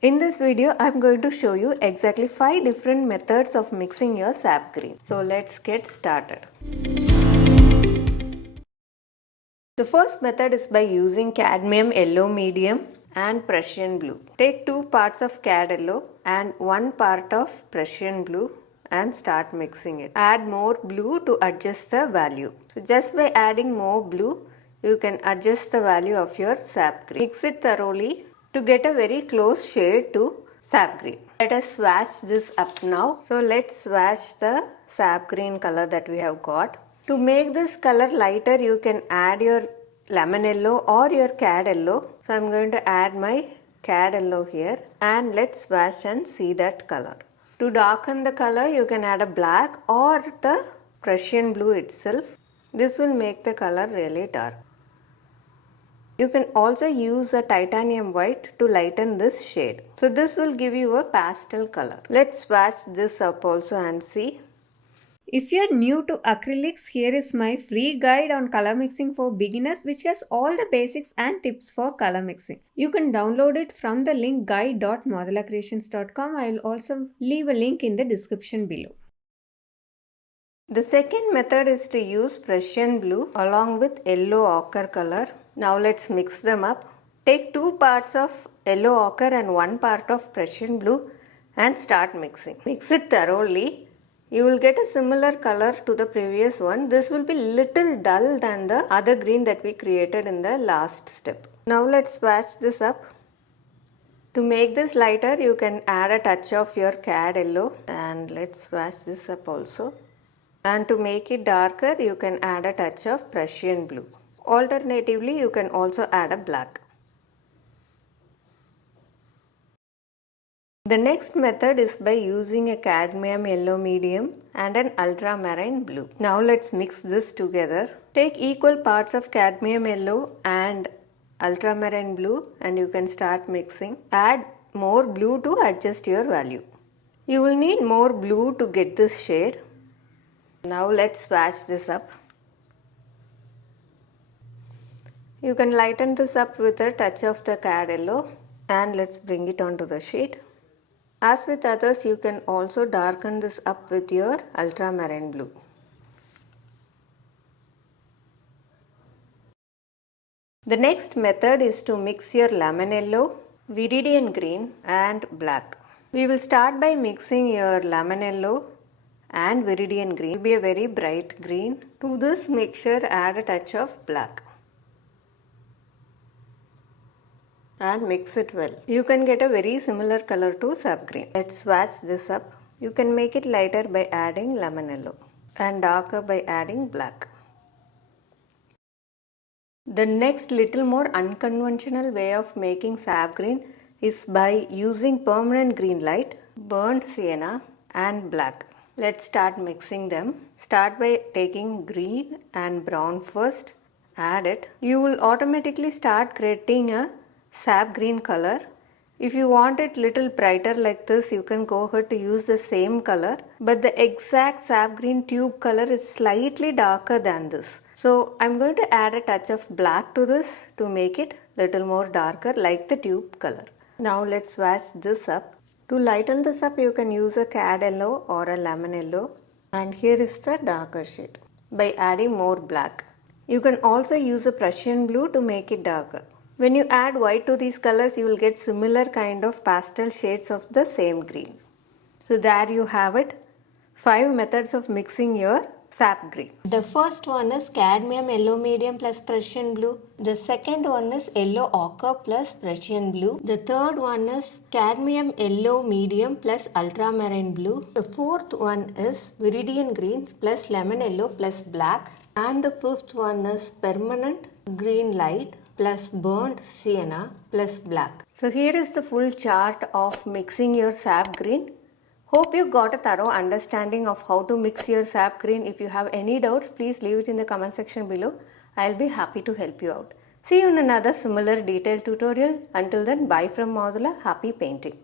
In this video, I am going to show you exactly 5 different methods of mixing your sap green. So let's get started. The first method is by using cadmium yellow medium and Prussian blue. Take 2 parts of cad yellow and 1 part of Prussian blue and start mixing it. Add more blue to adjust the value. So just by adding more blue, you can adjust the value of your sap green. Mix it thoroughly to get a very close shade to sap green. Let us swatch this up now. So let's swatch the sap green color that we have got. To make this color lighter, you can add your lemon yellow or your cad yellow. So I'm going to add my cad yellow here and let's swatch and see that color. To darken the color, you can add a black or the Prussian blue itself. This will make the color really dark. You can also use a titanium white to lighten this shade. So this will give you a pastel color. Let's swatch this up also and see. If you are new to acrylics, here is my free guide on color mixing for beginners which has all the basics and tips for color mixing. You can download it from the link guide.modulacreations.com. I will also leave a link in the description below. The second method is to use Prussian blue along with yellow ochre color. Now let's mix them up. Take 2 parts of yellow ochre and 1 part of Prussian blue and start mixing. Mix it thoroughly. You will get a similar color to the previous one. This will be little dull than the other green that we created in the last step. Now let's swatch this up. To make this lighter, you can add a touch of your cad yellow and let's swatch this up also. And to make it darker, you can add a touch of Prussian blue. Alternatively, you can also add a black. The next method is by using a cadmium yellow medium and an ultramarine blue. Now let's mix this together. Take equal parts of cadmium yellow and ultramarine blue and you can start mixing. Add more blue to adjust your value. You will need more blue to get this shade. Now let's swatch this up. You can lighten this up with a touch of the cad yellow and let's bring it onto the sheet. As with others, you can also darken this up with your ultramarine blue. The next method is to mix your lemon yellow, viridian green and black. We will start by mixing your lemon yellow and viridian green. It will be a very bright green. To this mixture, add a touch of black and mix it well. You can get a very similar color to sap green. Let's swatch this up. You can make it lighter by adding lemon yellow and darker by adding black. The next little more unconventional way of making sap green is by using permanent green light, burnt sienna and black. Let's start mixing them. Start by taking green and brown first. Add it. You will automatically start creating a sap green color. If you want it little brighter like this, you can go ahead to use the same color, but the exact sap green tube color is slightly darker than this. So I'm going to add a touch of black to this to make it little more darker like the tube color. Now let's swatch this up. To lighten this up, you can use a cad yellow or a lemon yellow, and here is the darker shade by adding more black. You can also use a Prussian blue to make it darker. When you add white to these colors, you will get similar kind of pastel shades of the same green. So there you have it, 5 methods of mixing your sap green. The first one is cadmium yellow medium plus Prussian blue. The second one is yellow ochre plus Prussian blue. The third one is cadmium yellow medium plus ultramarine blue. The fourth one is viridian greens plus lemon yellow plus black. And the fifth one is permanent green light plus burnt sienna plus black. So here is the full chart of mixing your sap green. Hope you got a thorough understanding of how to mix your sap green. If you have any doubts, please leave it in the comment section below. I'll be happy to help you out. See you in another similar detailed tutorial. Until then, bye from Modula. Happy painting.